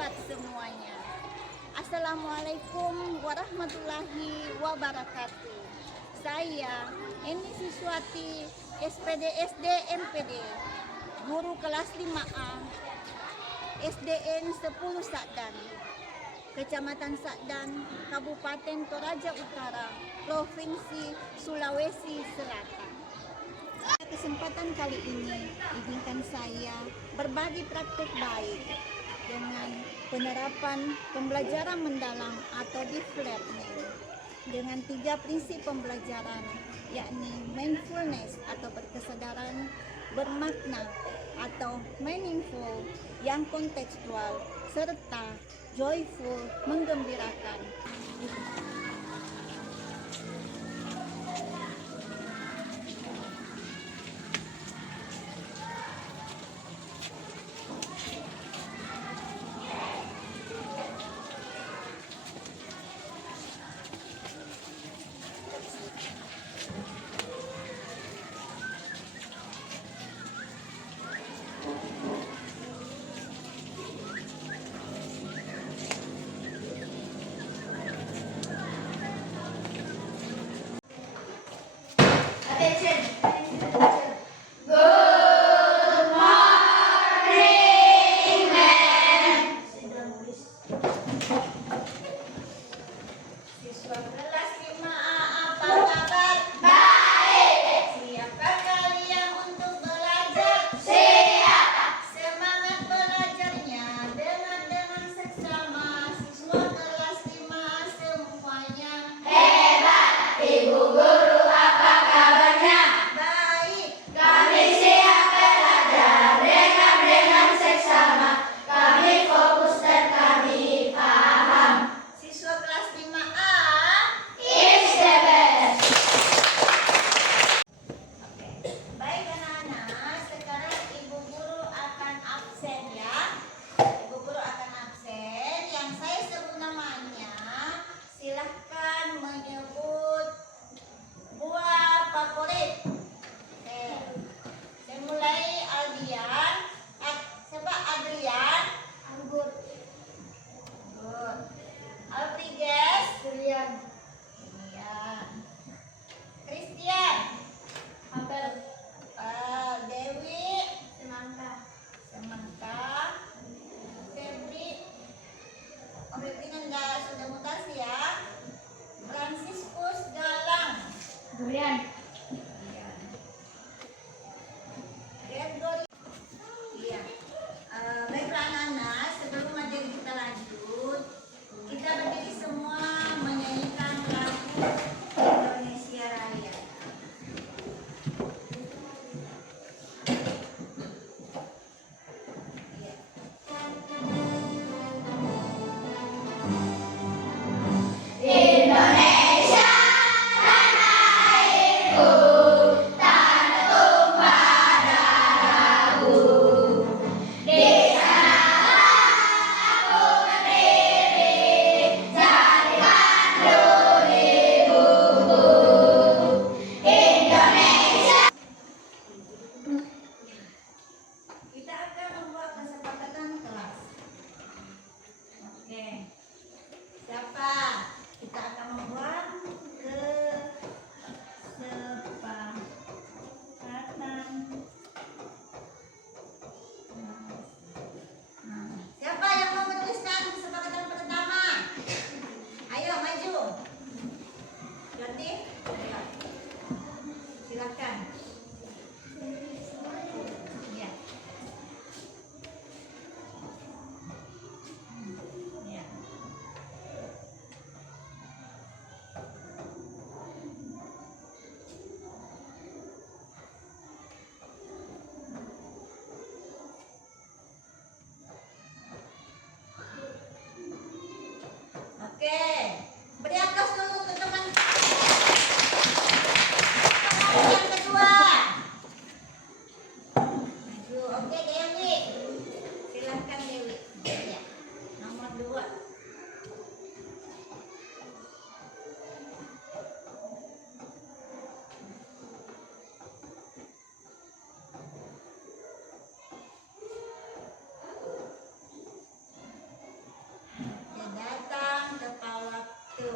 sahabat semuanya. Assalamualaikum warahmatullahi wabarakatuh. Saya Eni Siswati, SPD SD MPD, guru kelas 5A, SDN 10 Sakdan, Kecamatan Sakdan, Kabupaten Toraja Utara, Provinsi Sulawesi Selatan. Kesempatan kali ini izinkan saya berbagi praktik baik dengan penerapan pembelajaran mendalam atau deep learning dengan 3 prinsip pembelajaran, yakni mindfulness atau berkesadaran, bermakna atau meaningful yang kontekstual, serta joyful menggembirakan.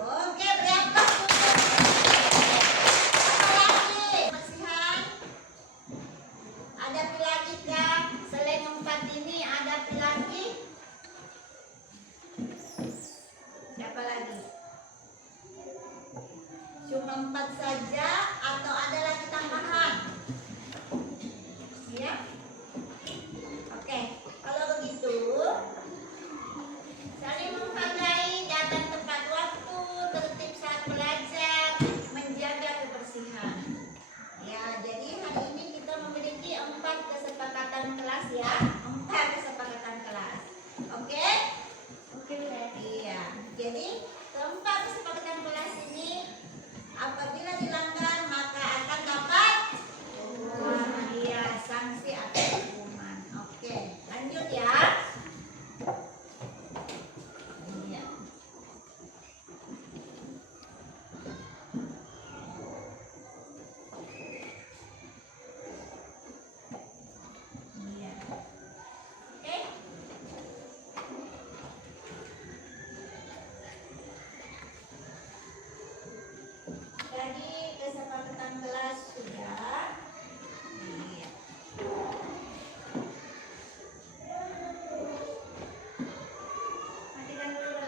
Oke, beri aplaus dulu. Apa lagi? Kebersihan. Ada apa lagi kak? Selain 4 ini ada apa lagi? Siapa lagi? Cuma 4 saja atau ada lagi tambahan? Ya. Oke, kalau begitu saling menghargai, datang tepat waktu, tertib saat belajar, menjaga kebersihan. Ya, jadi hari ini kita memiliki 4 kesepakatan kelas ya, 4 kesepakatan kelas. Oke? Oke, iya. Jadi keempat kesepakatan kelas ini apabila dilanggar maka akan dapat hukuman. Iya, sanksi atau hukuman. Oke, lanjut ya. Iya. Iya. Oke. Jadi kesepakatan kelas sudah. Iya. Matikan dulu.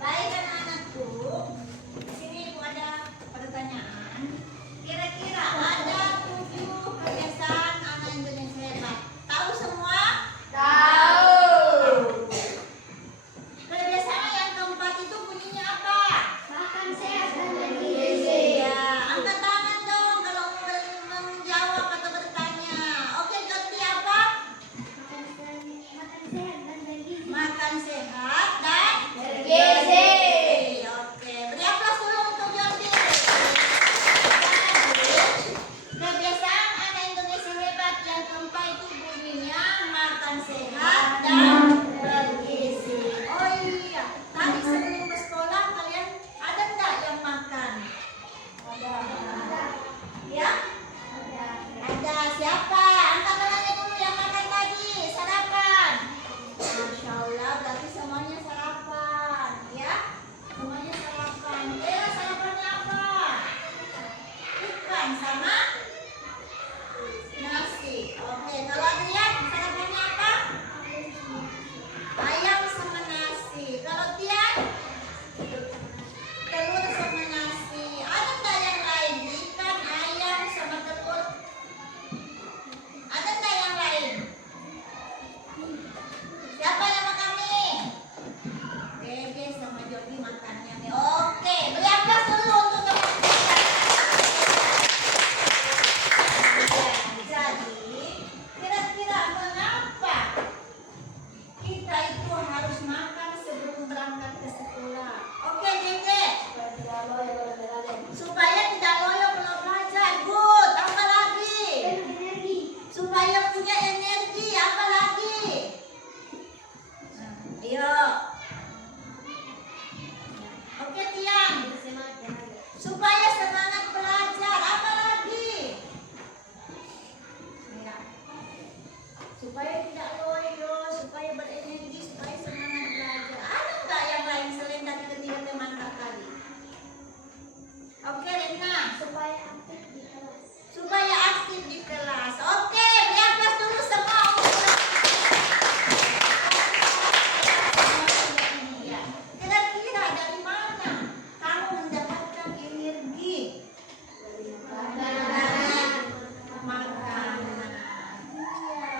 Baik anak-anakku, di sini Ibu ada pertanyaan. Kira-kira ada 7 kebiasaan anak Indonesia hebat. Tahu semua? Kebiasaan yang keempat itu bunyinya apa? Makan sehat dan bergizi. Iya, angkat tangan dong kalau mau menjawab atau bertanya. Oke, ganti apa? Makan sehat dan bergizi. Makan sehat dan Bergizi. Oke, beri aplaus dulu untuk Jordi. Kebiasaan anak Indonesia hebat yang keempat itu bunyinya makan sehat dan bergizi. Oh iya, tadi sebelum ke sekolah kalian ada nggak yang makan? Ada. Ya? Ada. Siapa? Angkat tangannya dulu yang makan tadi. Sarapan. Masya Allah, berarti semuanya sarapan. Ya? Semuanya sarapan. Bella sarapannya apa? Ikan sama nasi. Oke, kalau Adrian sarapannya apa? Ayam sama nasi. Kalau Tian? Telur sama nasi. Ada nggak yang lain? Ikan, ayam sama telur. Ada nggak yang lain? Siapa yang makan mie? Dede sama Jody makannya mie. Oke, beri aplaus dulu untuk teman kita. Jadi, kira-kira mengapa kita itu harus makan sebelum berangkat ke sekolah? Oke, Dede. Supaya tidak loyo kalau belajar. Good. Apa lagi? Energi. Supaya punya energi. Apa lagi? Ayo. Oke, Tian. Supaya semangat belajar. Apa lagi? Ya. Supaya tidak loyo, supaya berenergi, supaya semangat belajar. Ada nggak yang lain selain dari ketiga teman Kak tadi? Oke, Rena. Supaya aktif di kelas. Supaya aktif di kelas. Oke, beri aplaus dulu semua untuk ini ya. Kira-kira dari mana kamu mendapatkan energi? Dari makanan. Iya.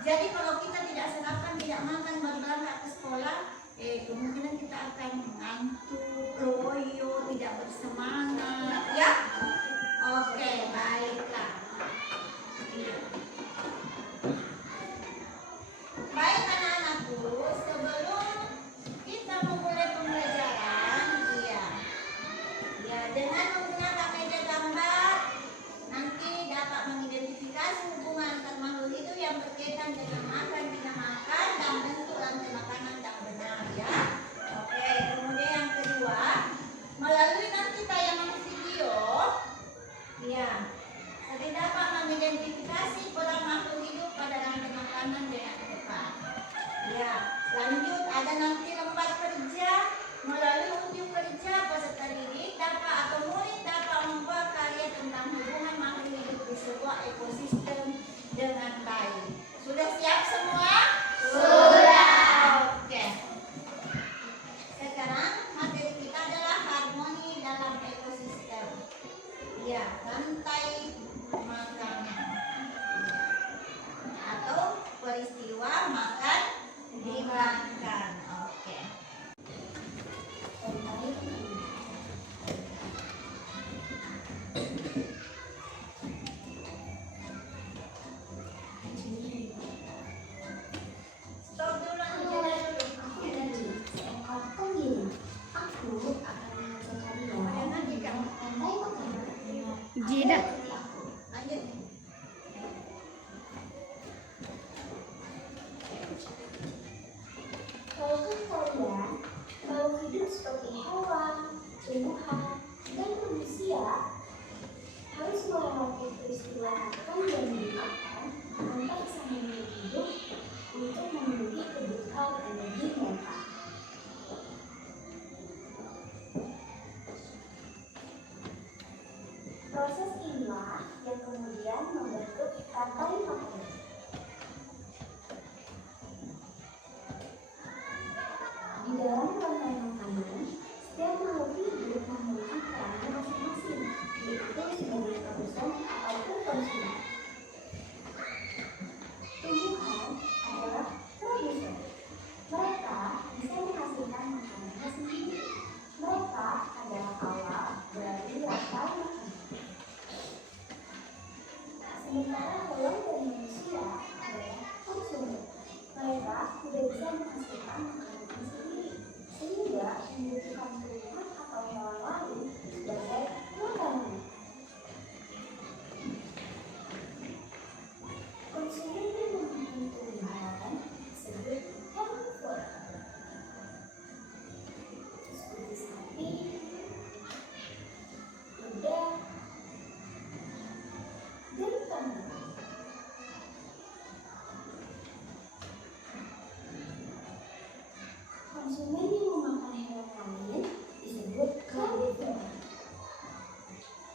Jadi kalau kita tidak sarapan, tidak makan, baru berangkat ke sekolah, kemungkinan kita akan ngantuk, loyo, tidak bersemangat, ya? Oke, baiklah. Iya. Baik anak-anakku, sebelum kita memulai pembelajaran, ya dengan menggunakan media gambar, nanti dapat mengidentifikasi hubungan antar makhluk itu yang berkaitan dengan makan, tidak makan, dan bentuk rantai makanan yang benar, ya. Oke, kemudian yang kedua, melalui nanti tayangan video, Makan. Oke. Stop dulu, jeda dulu. Seekor penggiling. Aku akan mengajak kalian menandai makanan Jeda. seperti aku. Lanjut. Tahukah kalian bahwa hidup seperti hewan, tumbuhan, dan manusia harus melewati peristiwa makan dan dimakan sampai sambil hidup untuk memenuhi kebutuhan energi mereka. Proses inilah yang kemudian membentuk rantai makanan. Di dalam rantai makanan, setiap makhluk hidup memiliki peran masing-masing, yaitu sebagai produsen ataupun konsumen. Tumbuhan adalah produsen. Mereka bisa menghasilkan makanannya sendiri. Mereka adalah awal dari rantai makanan. Sementara hewan dan manusia adalah konsumen. Mereka tidak bisa menghasilkan makanannya sendiri, sehingga membutuhkan tumbuhan atau hewan lain sebagai makanan. Konsumen yang memakan tumbuhan disebut herbivora, seperti sapi, kuda, dan kambing. Konsumen yang memakan hewan lain disebut karnivora,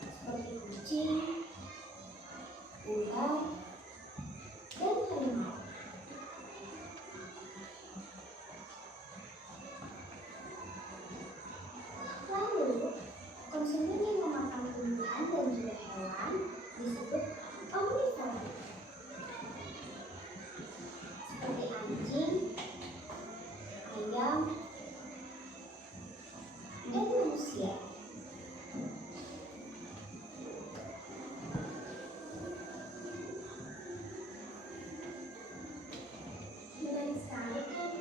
seperti kucing, ular, dan harimau. Lalu, konsumen yang memakan tumbuhan dan juga hewan disebut omnivora, seperti anjing, ayam, dan manusia. Menarik sekali kan?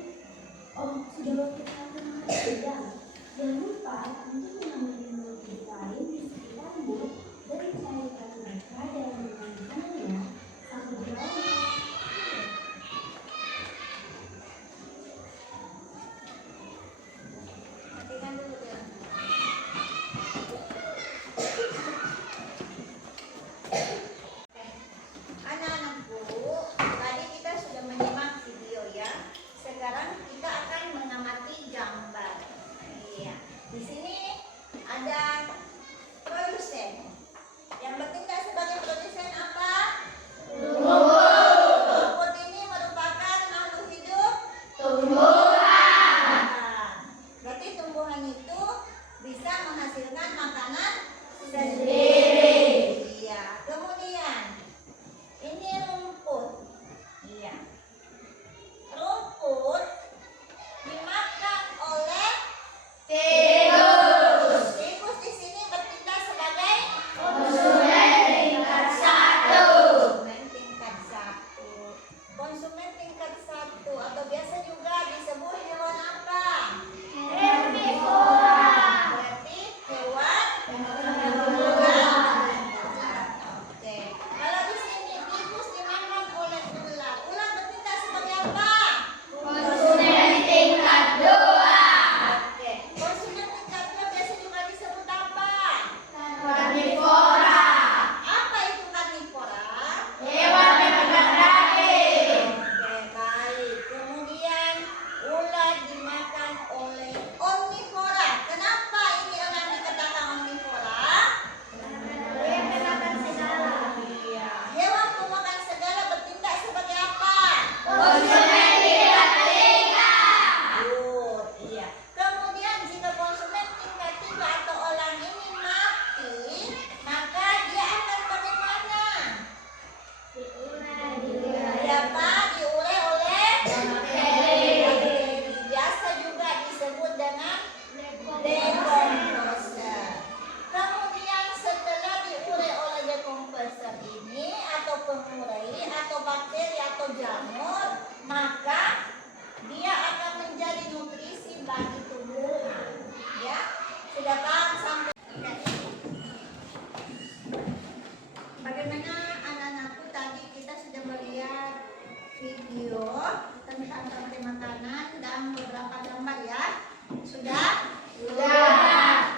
Oh, sudah waktu kita makan sedang. Jangan lupa untuk mengambil makhluk hidup lain di sekitarmu dan mencarikan mereka dalam mengambilnya satu di lain. Matikan dulu ya. Anak-anakku, tadi kita sudah menyimak video ya. Sekarang kita akan mengamati gambar. Iya. Di sini ada produsen. Yang bertindak sebagai produsen apa? Rumput ini merupakan makhluk hidup tumbuhan. Berarti tumbuhan itu bisa menghasilkan makanan sendiri. Iya. Kemudian ini rumput. Iya. Rumput dimakan oleh tikus. Tikus di sini bertindak sebagai konsumen tingkat 1. Konsumen tingkat 1. Konsumen tingkat 1 atau biasa juga disebut hewan apa? Herbivora. Berarti hewan herbivora. Oke. Kalau di sini tikus dimakan oleh ular. Ular bertindak sebagai apa? Konsumen tingkat 2. Oke. Konsumen tingkat 2 biasa juga disebut apa? Karnivora. Apa itu karnivora? Hewan pemakan daging. Oke, baik. Kemudian ular dimakan oleh omnivora. Kenapa ini ular dikatakan omnivora? Hewan pemakan segala. Iya. Hewan pemakan segala bertindak sebagai apa? Konsumen bakteri atau jamur, maka dia akan menjadi nutrisi bagi tubuh. Ya, sudah paham sampai? Bagaimana anak-anakku, tadi kita sudah melihat video tentang rantai makanan dan beberapa gambar ya. Sudah? Sudah.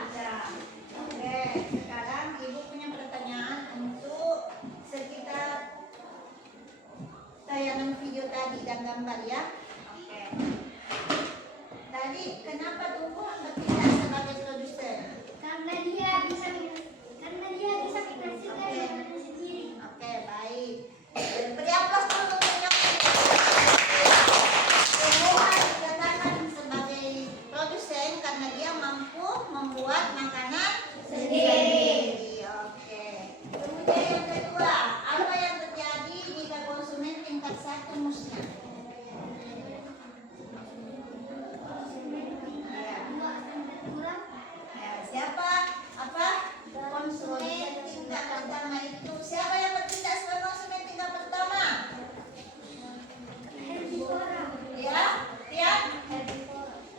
Oke, sekarang Ibu punya pertanyaan untuk sekitar tayangan video tadi dan gambar ya. Oke. Tadi kenapa tumbuhan bertindak sebagai produsen? Karena dia bisa menghasilkan makanan sendiri. Oke, baik. Beri aplaus dulu untuk yang tumbuhan dikatakan sebagai produsen karena dia mampu membuat makanan sendiri. Oke. Kemudian yang kedua, apa yang terjadi jika konsumen tingkat 1 musnah? Ya, siapa? Apa? Konsumen tingkat pertama itu. Siapa yang bertindak sebagai konsumen tingkat pertama? Ya, ya.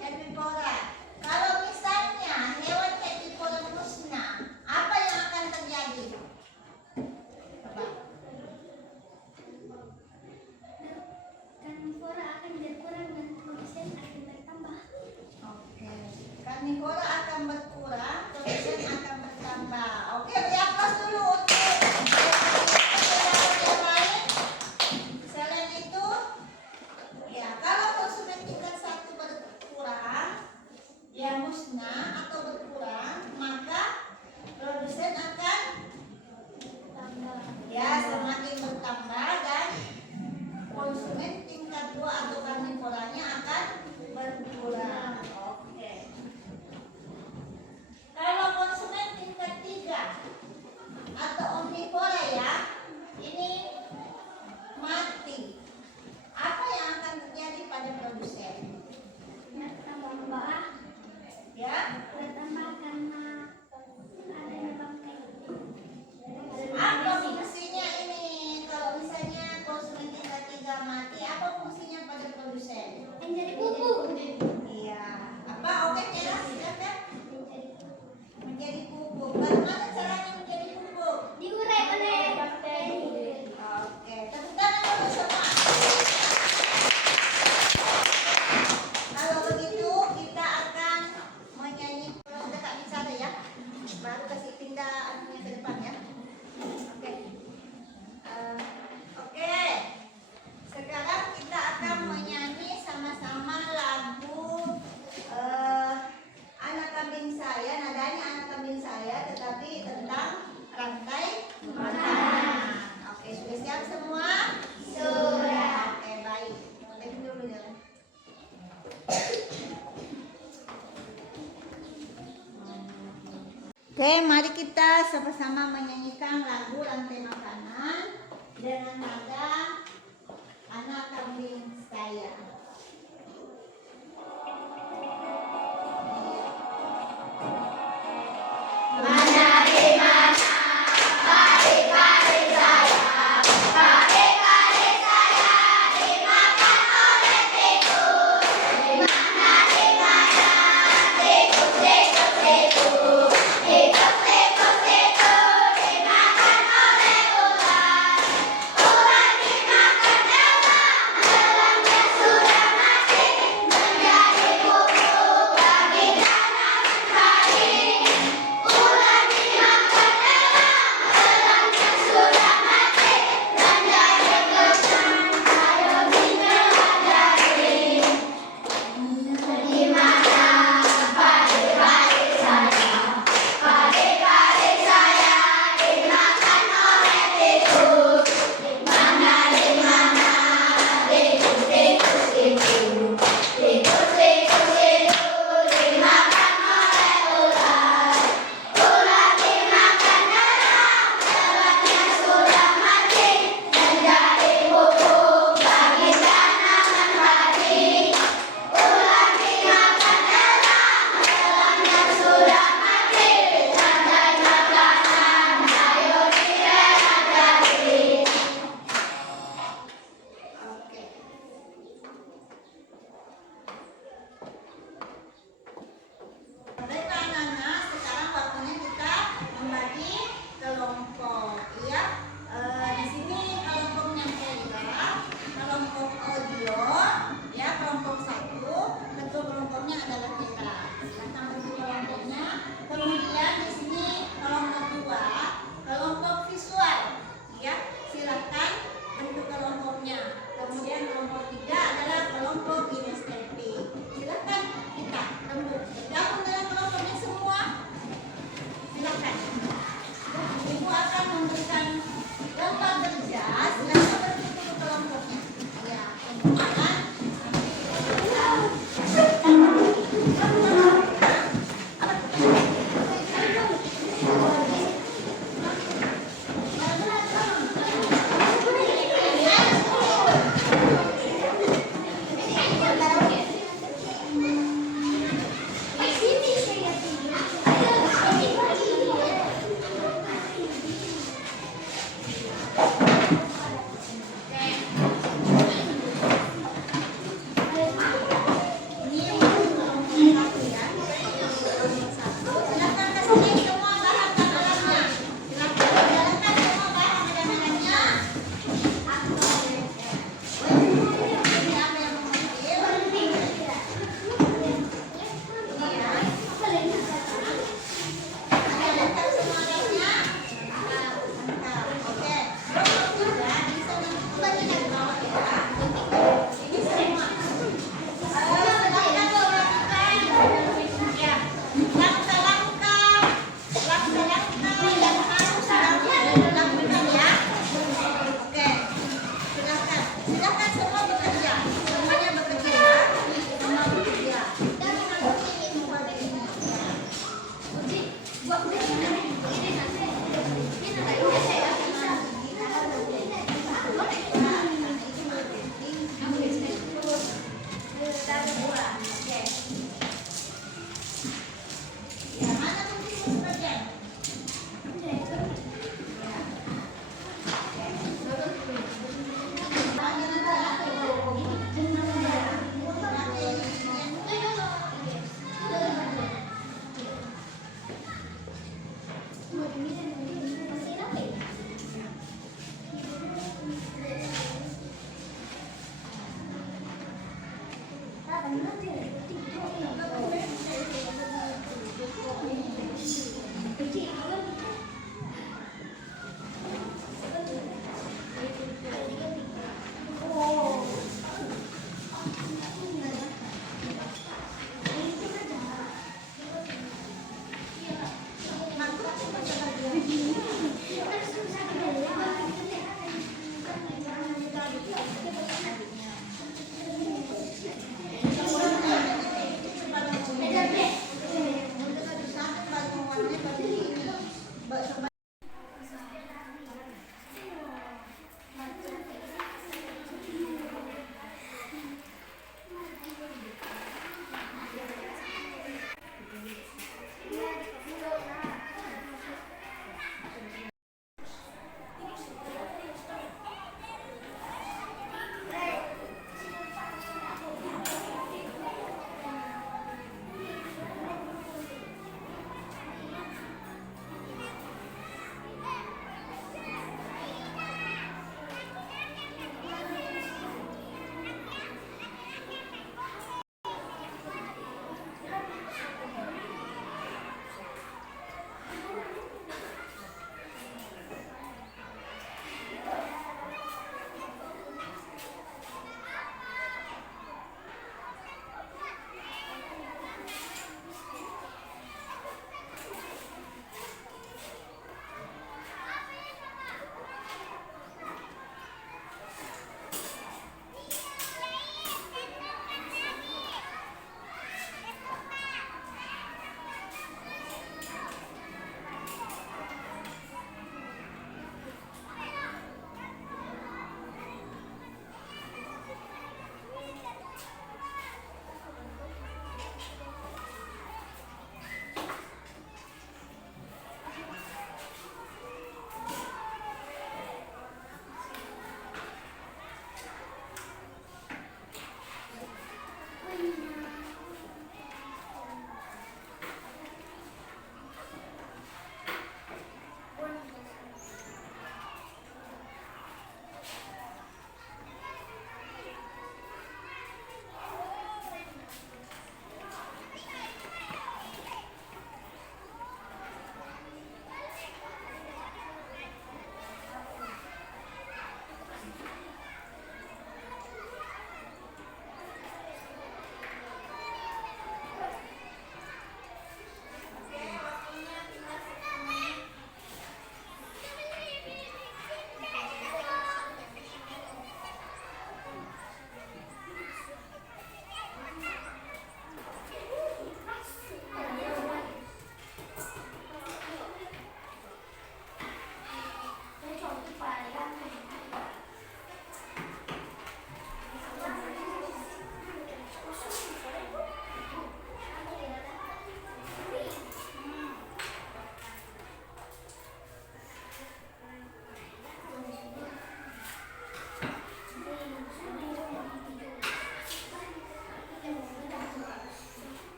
Herbivora. Kalau misalnya hewan herbivora musnah, apa yang akan terjadi? Coba. Karnivora akan berkurang dan produsen akan bertambah. Oke. Karnivora akan berkurang, produsen akan bertambah. Oke, beri aplaus dulu untuk yang lain. Selain itu, ya kalau konsumen tingkat 1 berkurang, ya musnah atau berkurang, maka produsen akan ya semakin bertambah dan konsumen tingkat 2 atau karnivoranya akan berkurang. Oke. Kalau konsumen tingkat 3 atau omnivora ya, ini mati. Apa yang akan terjadi pada produsen? Bertambah Ya, karena adanya bangkai. apa fungsinya ini? Kalau misalnya konsumen tingkat 3 mati, apa fungsinya pada produsen? Menjadi pupuk. Iya. Apa? Oke, Tiara, silakan. Menjadi pupuk. Bagaimana caranya menjadi pupuk? Diurai oleh bakteri. Oke, tepuk tangan dulu semua. Kalau begitu kita akan menyanyi. Sudah Kak bicara ya. Baru kasih pindah anunya ke depan ya. Oke. Oke. Sekarang kita akan menyanyi sama-sama lagu Anak Kambing Saya. Nadanya Anak Kambing Saya, tetapi tentang rantai makanan. Oke, sudah siap semua? Sudah. Oke, baik. Lagi dulu jalan. Oke, mari kita sama-sama menyanyikan lagu Rantai Makanan dengan nada Anak Kambing Saya. Sudah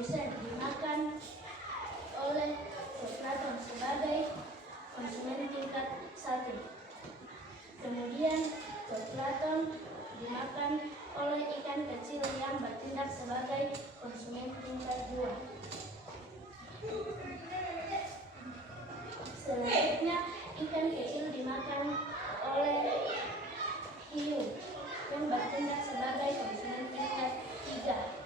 dimakan oleh zooplankton sebagai konsumen tingkat 1. Kemudian zooplankton dimakan oleh ikan kecil yang bertindak sebagai konsumen tingkat 2. Selanjutnya, ikan kecil dimakan oleh hiu yang bertindak sebagai konsumen tingkat 3.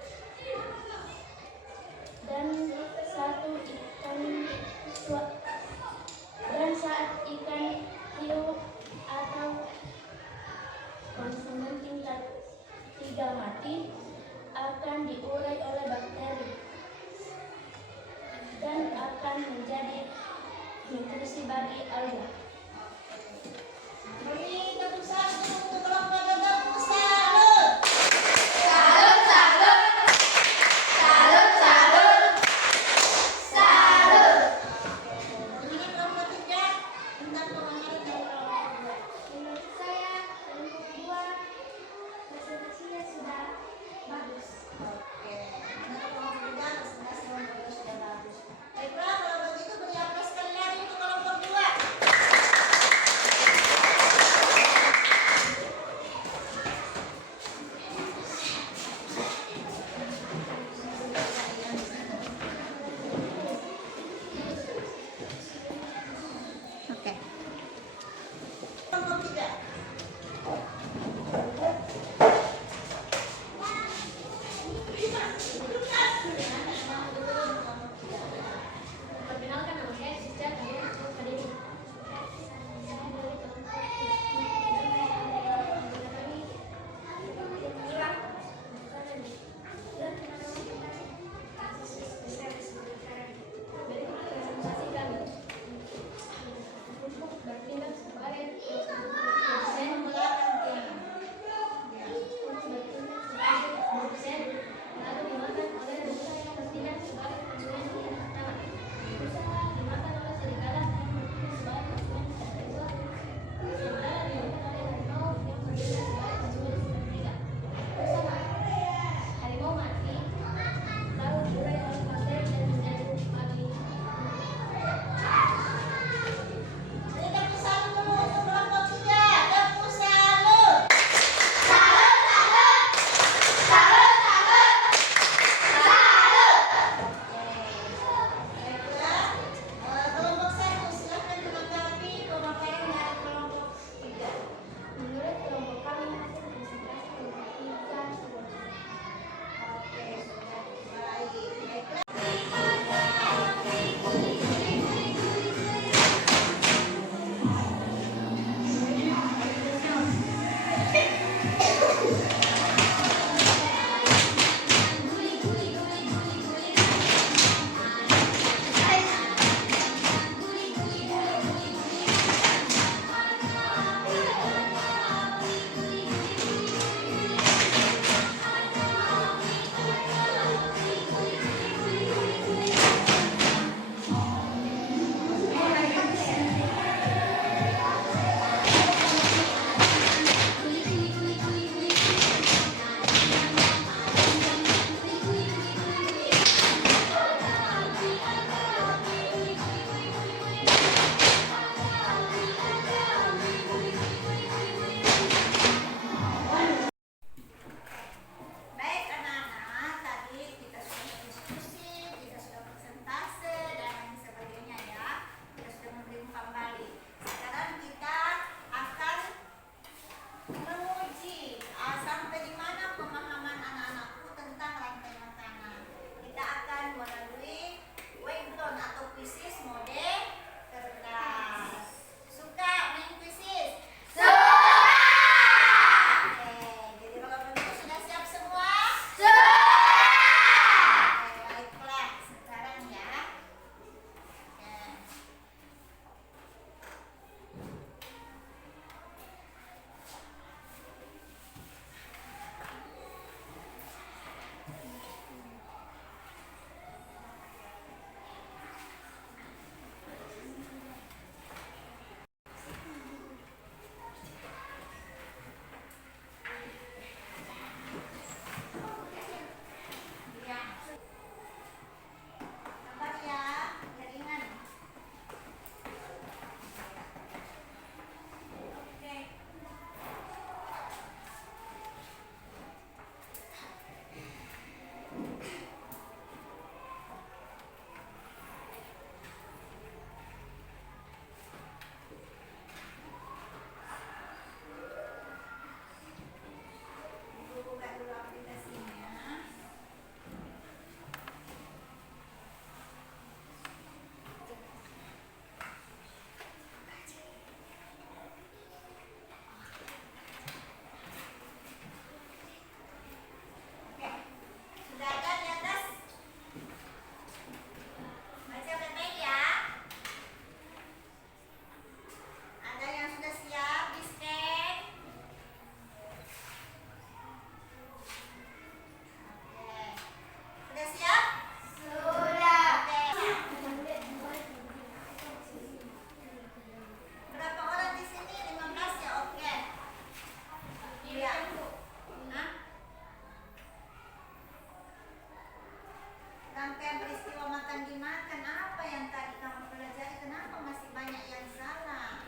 rangkaian peristiwa makan dimakan apa yang tadi kamu pelajari? Kenapa masih banyak yang salah?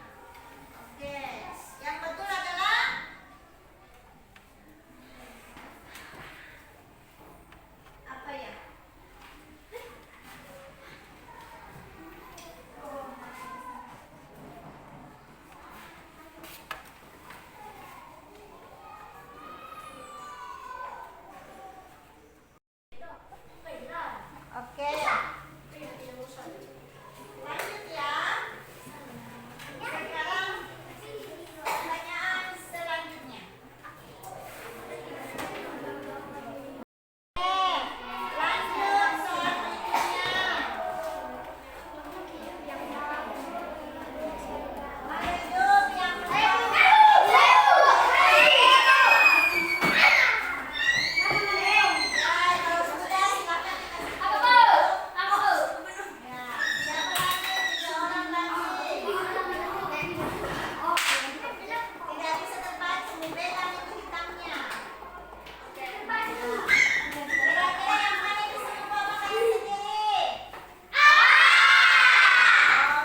Oke, yang betul adalah apa ya? Oke, lanjut ya. Sekarang pertanyaan selanjutnya. Lanjut soal berikutnya. Hidup yang kalau sudah silakan dikasih tahu. Ya, siapa lagi? 3 orang lagi. Tidak bisa terbaca, pegang itu hitamnya. Kira-kira yang mana bisa membawa makanan sendiri?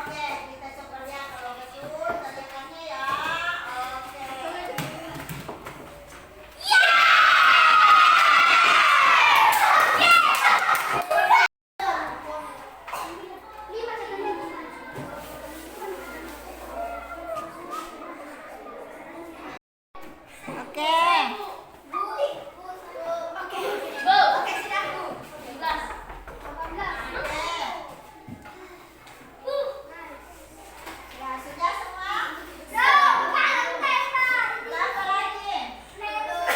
Oke, kita coba lihat kalau betul tarikannya ya. Oke. Oke. Ya, sudah semua? Berapa lagi? Ya, oke.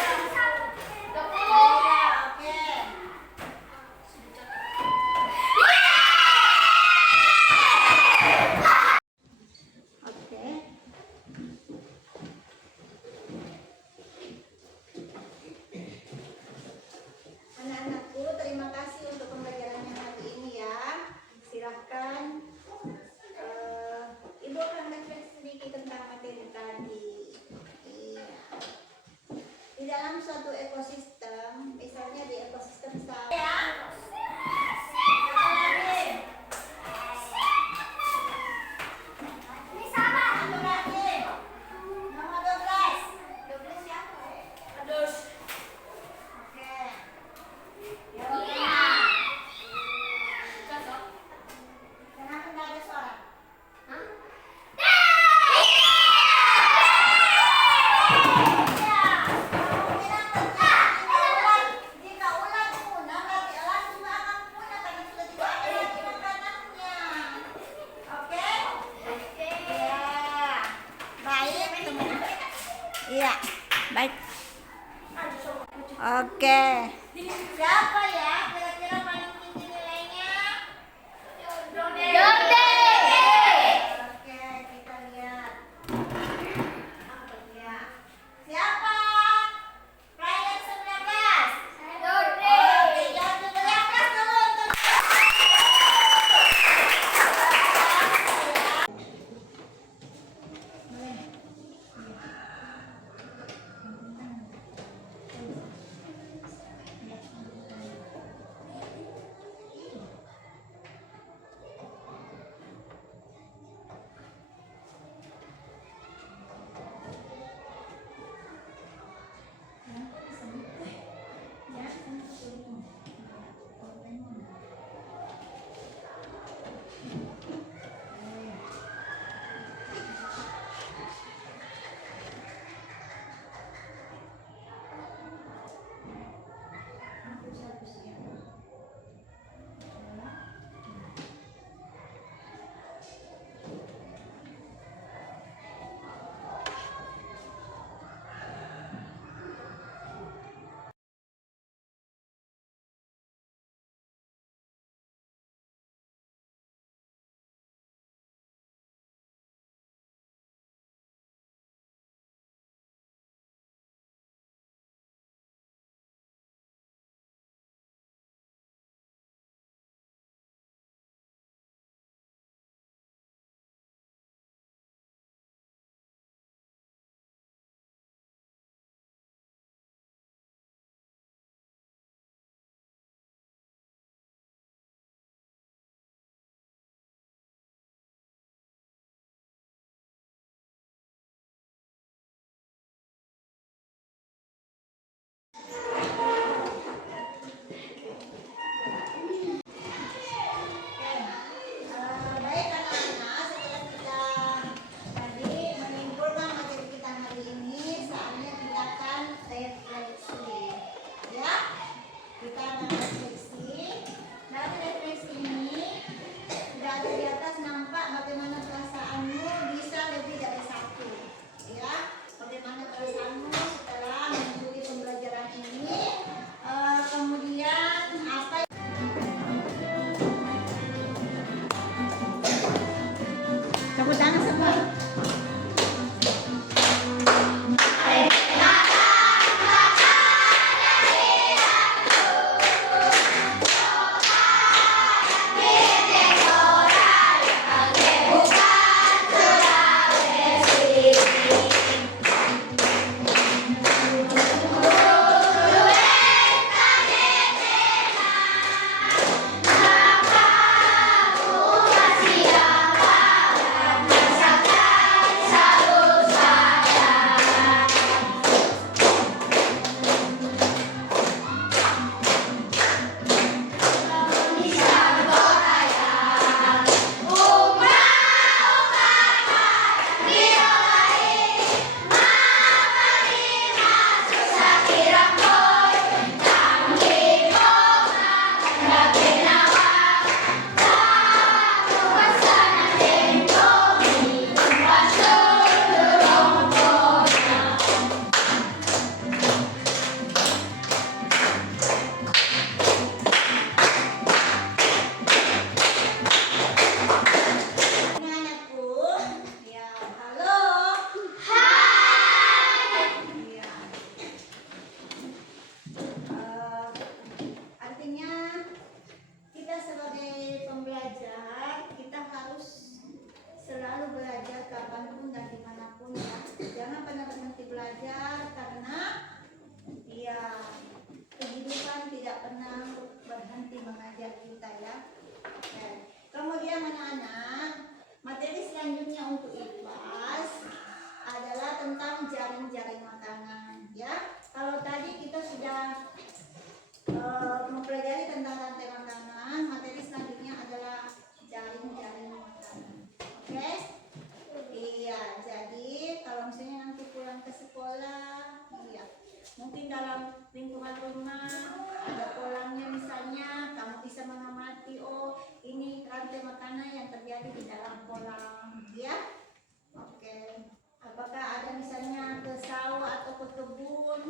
Oke. Anak-anakku, terima kasih untuk pembelajarannya hari ini ya. Silahkan Ibu akan refleksi sedikit tentang materi tadi. Iya. Di dalam suatu ekosistem, misalnya di ekosistem sawah. Ya. Siapa lagi? Satu lagi. Nomor 12. 12 siapa? Oke. Kenapa nggak ada suara? Ya, kemungkinan terjadi jika ulat punah, berarti elang juga akan punah karena sudah tidak ada lagi makanannya. Oke? Ya, baik. Iya, baik. Oke. Siapa ya kira-kira paling tinggi nilainya? Oke, kita lihat. Ya. Siapa? Player 19. Oke, Jordi beriakan dulu untuk belajar kita ya. Oke. Kemudian anak-anak, materi selanjutnya untuk IPAS adalah tentang jaring-jaring makanan ya. Kalau tadi kita sudah mempelajari tentang rantai makanan, materi selanjutnya adalah jaring-jaring makanan. Oke? Iya, jadi kalau misalnya nanti pulang ke sekolah, iya, mungkin dalam lingkungan rumah ada kolamnya misalnya, kamu bisa mengamati, oh ini rantai makanan yang terjadi di dalam kolam, ya. Oke. Apakah ada misalnya ke sawah atau ke kebun,